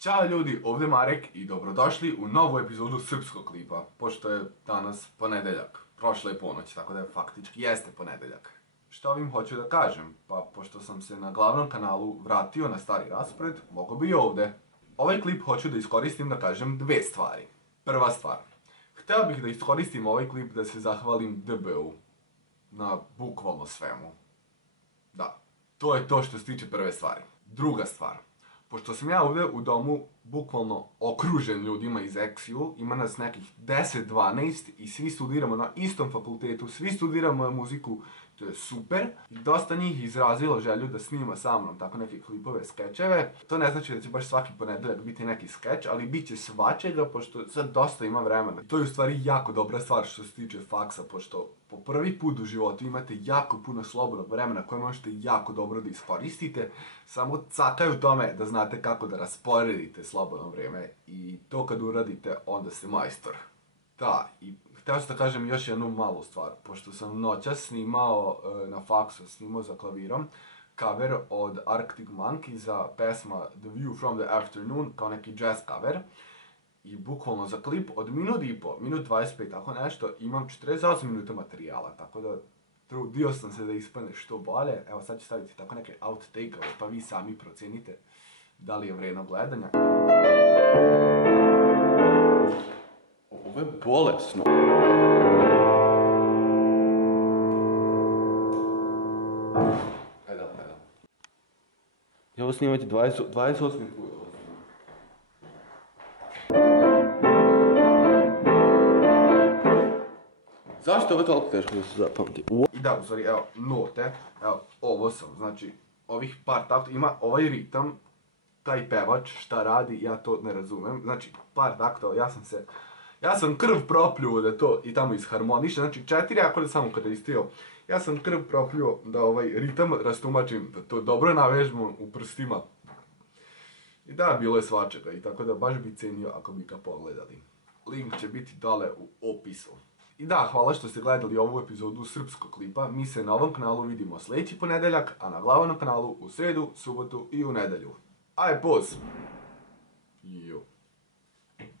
Ćao ljudi, ovdje Marek i dobrodošli u novu epizodu srpskog klipa, pošto je danas ponedeljak. Prošla je ponoć, tako da faktički jeste ponedeljak. Što ovim hoću da kažem? Pa pošto sam se na glavnom kanalu vratio na stari raspored, mogo bi i ovdje. Ovaj klip hoću da iskoristim da kažem dve stvari. Prva stvar, htio bih da iskoristim ovaj klip da se zahvalim DB-u na bukvalno svemu. Da, to je to što se tiče prve stvari. Druga stvar, pošto sam ja ovdje u domu bukvalno okružen ljudima iz EXIU, ima nas nekih 10-12 i svi studiramo na istom fakultetu, svi studiramo muziku, to je super. Dosta njih izrazilo želju da snima sa mnom tako neke klipove, skečeve. To ne znači da će baš svaki ponedeljak biti neki skeč, ali bit će svačega, pošto sad dosta ima vremena. To je u stvari jako dobra stvar što se tiče faksa, pošto po prvi put u životu imate jako puno slobodnog vremena koje možete jako dobro da iskoristite. Samo caka je u tome da znate kako da rasporedite slobodno vrijeme i to kad uradite, onda ste majstor. Da, i htio sam da kažem još jednu malu stvar, pošto sam noćas snimao na faksu, snimao za klavirom, cover od Arctic Monkey za pesma The View from the Afternoon, kao neki jazz cover. I bukvalno za klip od minut i po, minut 25, tako nešto, imam 48 minuta materijala, tako da trudio sam se da ispane što bolje. Evo sad ću staviti tako neke outtake-ove, pa vi sami procenite da li je vredno gledanja. Ovo je bolesno. Pedal. Ja ovo snimati 28 put. Zašto je ovo toliko teško da se zapamti? I da, u stvari, evo, note, evo, ovo sam, znači, ovih par takta, ima ovaj ritam, taj pevač, šta radi, ja to ne razumem, znači, par taktova, ja sam krv propljuo da to i tamo isharmoniše, znači 4 akorda samo koristio, ja sam krv propljuo da ovaj ritam rastumačim, da to dobro navežemo u prstima. I da, bilo je svačega i tako da baš bi cenio ako bi ga pogledali. Link će biti dole u opisu. I da, hvala što ste gledali ovu epizodu srpskog klipa, mi se na ovom kanalu vidimo sljedeći ponedeljak, a na glavnom kanalu u sredu, subotu i u nedjelju. Aj, poz! Jo.